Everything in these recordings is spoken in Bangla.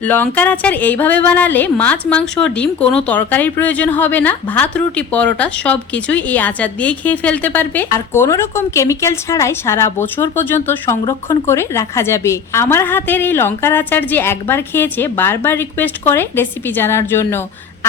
লঙ্কার আচার এইভাবে বানালে মাছ, মাংস, ডিম কোনো তরকারির প্রয়োজন হবে না। ভাত, রুটি, পরোটা সবকিছুই এই আচার দিয়েই খেয়ে ফেলতে পারবে। আর কোনো রকম কেমিক্যাল ছাড়াই সারা বছর পর্যন্ত সংরক্ষণ করে রাখা যাবে। আমার হাতের এই লঙ্কার আচার যে একবার খেয়েছে বারবার রিকোয়েস্ট করে রেসিপি জানার জন্য।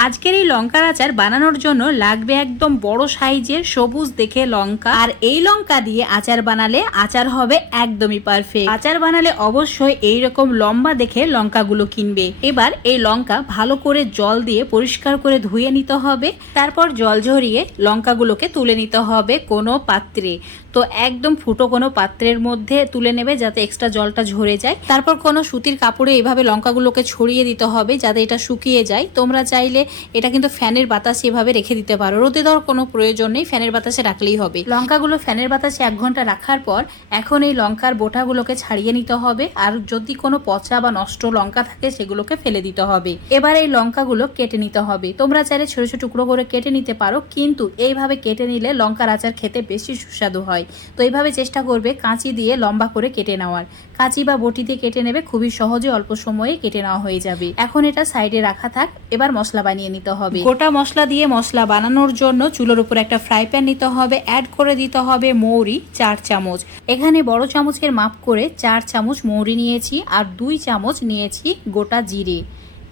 আজকের এই লঙ্কার আচার বানানোর জন্য লাগবে একদম বড় সাইজের সবুজ দেখে লঙ্কা। আর এই লঙ্কা দিয়ে আচার বানালে আচার হবে একদমই পারফেক্ট। আচার বানালে অবশ্যই এইরকম লম্বা দেখে লঙ্কাগুলো কিনবে। এবার এই লঙ্কা ভালো করে জল দিয়ে পরিষ্কার করে ধুয়ে নিতে হবে। তারপর জল ঝরিয়ে লঙ্কাগুলোকে তুলে নিতে হবে কোনো পাত্রে। তো একদম ফুটো কোনো পাত্রের মধ্যে তুলে নেবে যাতে এক্সট্রা জলটা ঝরে যায়। তারপর কোনো সুতির কাপড়ে এইভাবে লঙ্কাগুলোকে ছড়িয়ে দিতে হবে যাতে এটা শুকিয়ে যায়। তোমরা চাইলে এটা কিন্তু ফ্যানের বাতাসে এভাবে রেখে দিতে পারো, রোদে দেওয়ার কোনো প্রয়োজন নেই, ফ্যানের বাতাসে রাখলেই হবে। লঙ্কাগুলো ফ্যানের বাতাসে 1 ঘন্টা রাখার পর এখন এই লঙ্কার বোটাগুলোকে ছাড়িয়ে নিতে হবে। আর যদি কোনো পচা বা নষ্ট লঙ্কা থাকে সেগুলোকে ফেলে দিতে হবে। এবার এই লঙ্কাগুলো কেটে নিতে হবে। তোমরা চাইলে ছোট ছোট টুকরো করে কেটে নিতে পারো, কিন্তু এইভাবে কেটে নিলে লঙ্কার আচার খেতে বেশি সুস্বাদু হয়। তো এইভাবে চেষ্টা করবে কাঁচি দিয়ে লম্বা করে কেটে নেওয়ার। কাঁচি বা বটি দিয়ে কেটে নেবে, খুবই সহজে অল্প সময়ে কেটে নেওয়া হয়ে যাবে। এখন এটা সাইডে রাখা থাক। এবার মশলা বানিয়ে নিতে হবে। গোটা মশলা দিয়ে মশলা বানানোর জন্য চুলোর উপর একটা ফ্রাই প্যান নিতে হবে। অ্যাড করে দিতে হবে মৌরি 4 চামচ। এখানে বড় চামচের মাপ করে 4 চামচ মৌরি নিয়েছি আর 2 চামচ নিয়েছি গোটা জিরে।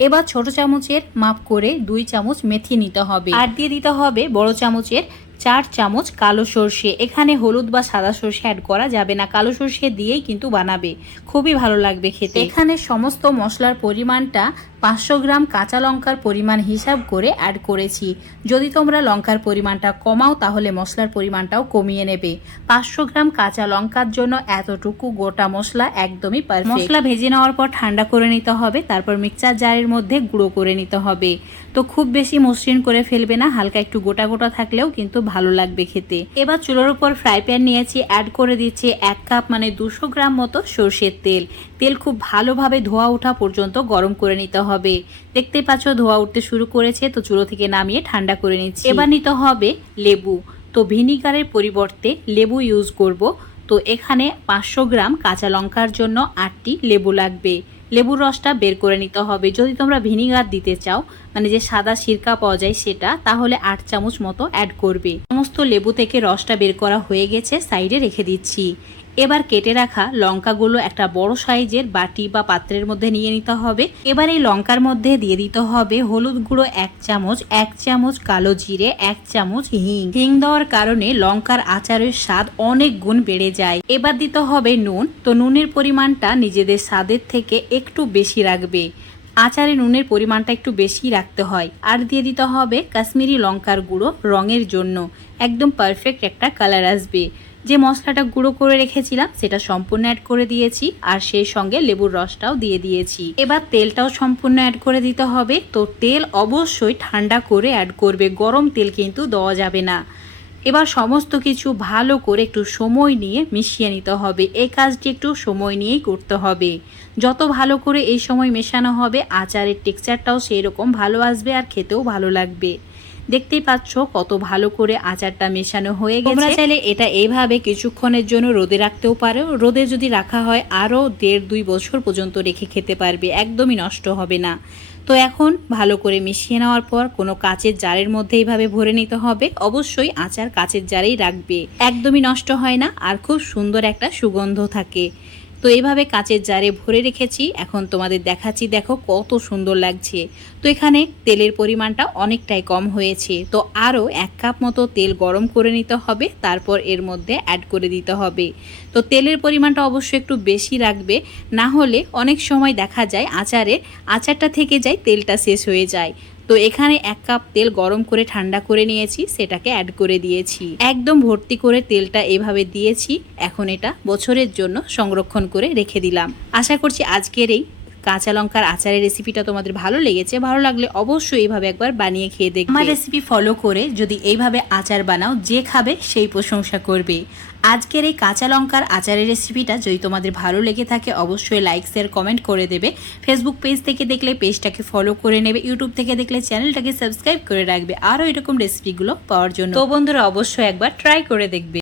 এবার ছোট চামচের মাপ করে 2 চামচ মেথি নিতে হবে। আর দিয়ে দিতে হবে বড় চামচের 4 চামচ কালো সর্ষে। এখানে হলুদ বা সাদা সর্ষে অ্যাড করা যাবে না, কালো সর্ষে দিয়েই কিন্তু বানাবে, খুবই ভালো লাগবে খেতে। এখানে সমস্ত মশলার পরিমাণটা 500 গ্রাম কাঁচা লঙ্কার পরিমাণ হিসাব করে অ্যাড করেছি। যদি তোমরা লঙ্কার পরিমাণটা কমাও তাহলে মশলার পরিমাণটাও কমিয়ে নেবে। 500 গ্রাম কাঁচা লঙ্কার জন্য এতটুকু গোটা মশলা একদমই পারফেক্ট। মশলা ভেজে নেওয়ার পর ঠান্ডা করে নিতে হবে। তারপর মিক্সচার জারের মধ্যে গুঁড়ো করে নিতে হবে। তো খুব বেশি মসৃণ করে ফেলবে না, হালকা একটু গোটা গোটা থাকলেও কিন্তু ভালো লাগবে খেতে। এবার চুলোর উপর ফ্রাই প্যান নিয়েছি, অ্যাড করে দিচ্ছি 1 কাপ মানে 200 গ্রাম মতো সর্ষের তেল। তেল খুব ভালোভাবে ধোয়া ওঠা পর্যন্ত গরম করে নিতে হবে। দেখতে পাচ্ছ ধোয়া উঠতে শুরু করেছে, তো চুলো থেকে নামিয়ে ঠান্ডা করে নিচ্ছি। এবার নিতে হবে লেবু। তো ভিনিগারের পরিবর্তে লেবু ইউজ করব। তো এখানে 500 গ্রাম কাঁচা লঙ্কার জন্য 8টি লেবু লাগবে। লেবুর রসটা বের করে নিতে হবে। যদি তোমরা ভিনিগার দিতে চাও, মানে যে সাদা সিরকা পাওয়া যায় সেটা, তাহলে 8 চামচ মতো অ্যাড করবে। সমস্ত লেবু থেকে রসটা বের করা হয়ে গেছে, সাইডে রেখে দিচ্ছি। এবার কেটে রাখা লঙ্কাগুলো একটা বড় সাইজের বাটি বা পাত্রের মধ্যে নিয়ে নিতে হবে। এবার এই লঙ্কার মধ্যে দিয়ে দিতে হবে হলুদ গুঁড়ো 1 চামচ, 1 চামচ কালো জিরে, 1 চামচ হিং। হিং দেওয়ার কারণে লঙ্কার আচারের স্বাদ অনেক গুণ বেড়ে যায়। এবার দিতে হবে নুন। তো নুনের পরিমাণটা নিজেদের স্বাদের থেকে একটু বেশি রাখবে। আচারে নুনের পরিমাণটা একটু বেশি রাখতে হয়। আর দিয়ে দিতে হবে কাশ্মীরি লঙ্কার গুঁড়ো, রঙের জন্য একদম পারফেক্ট একটা কালার আসবে। যে মশলাটা গুঁড়ো করে রেখেছিলাম সেটা সম্পূর্ণ অ্যাড করে দিয়েছি, আর সেই সঙ্গে লেবুর রসটাও দিয়ে দিয়েছি। এবার তেলটাও সম্পূর্ণ অ্যাড করে দিতে হবে। তো তেল অবশ্যই ঠান্ডা করে অ্যাড করবে, গরম তেল কিন্তু দেওয়া যাবে না। এবার সমস্ত কিছু ভালো করে একটু সময় নিয়ে মিশিয়ে নিতে হবে। এই কাজটি একটু সময় নিয়েই করতে হবে। যত ভালো করে এই সময় মেশানো হবে আচারের টেক্সচারটাও সেই রকম ভালো আসবে আর খেতেও ভালো লাগবে। দেখতেই পাচ্ছ কত ভালো করে আচারটা মেশানো হয়ে গেছে। তোমরা চাইলে এটা এইভাবে কিছুক্ষণের জন্য রোদে রাখতেও পারো। রোদে যদি রাখা হয় আরও 1.5-2 বছর পর্যন্ত রেখে খেতে পারবে, একদমই নষ্ট হবে না। তো এখন ভালো করে মিশিয়ে নেওয়ার পর কোনো কাচের জারের মধ্যে এইভাবে ভরে নিতে হবে। অবশ্যই আচার কাচের জারেই রাখবে, একদমই নষ্ট হয় না আর খুব সুন্দর একটা সুগন্ধ থাকে। তো এইভাবে কাচের জারে ভরে রেখেছি। এখন তোমাদের দেখাচ্ছি, দেখো কত সুন্দর লাগছে। তো এখানে তেলের পরিমাণটা অনেকটাই কম হয়েছে। তো আরও 1 কাপ মতো তেল গরম করে নিতে হবে, তারপর এর মধ্যে অ্যাড করে দিতে হবে। তো তেলের পরিমাণটা অবশ্যই একটু বেশি রাখবে, না হলে অনেক সময় দেখা যায় আচারটা থেকে যায়, তেলটা শেষ হয়ে যায়। তো এখানে 1 কাপ তেল গরম করে ঠান্ডা করে নিয়েছি, সেটাকে অ্যাড করে দিয়েছি। একদম ভর্তি করে তেলটা এভাবে দিয়েছি। এখন এটা বছরের জন্য সংরক্ষণ করে রেখে দিলাম। আশা করছি আজকের এই কাঁচা লঙ্কার আচারের রেসিপিটা তোমাদের ভালো লেগেছে। ভালো লাগলে অবশ্যই এইভাবে একবার বানিয়ে খেয়ে দেখবে। আমার রেসিপি ফলো করে যদি এইভাবে আচার বানাও, যে খাবে সেই প্রশংসা করবে। আজকের এই কাঁচা লঙ্কার আচারের রেসিপিটা যদি তোমাদের ভালো লেগে থাকে অবশ্যই লাইক, শেয়ার, কমেন্ট করে দেবে। ফেসবুক পেজ থেকে দেখলে পেজটাকে ফলো করে নেবে, ইউটিউব থেকে দেখলে চ্যানেলটাকে সাবস্ক্রাইব করে রাখবে আরও এরকম রেসিপিগুলো পাওয়ার জন্য। তো বন্ধুরা অবশ্যই একবার ট্রাই করে দেখবে।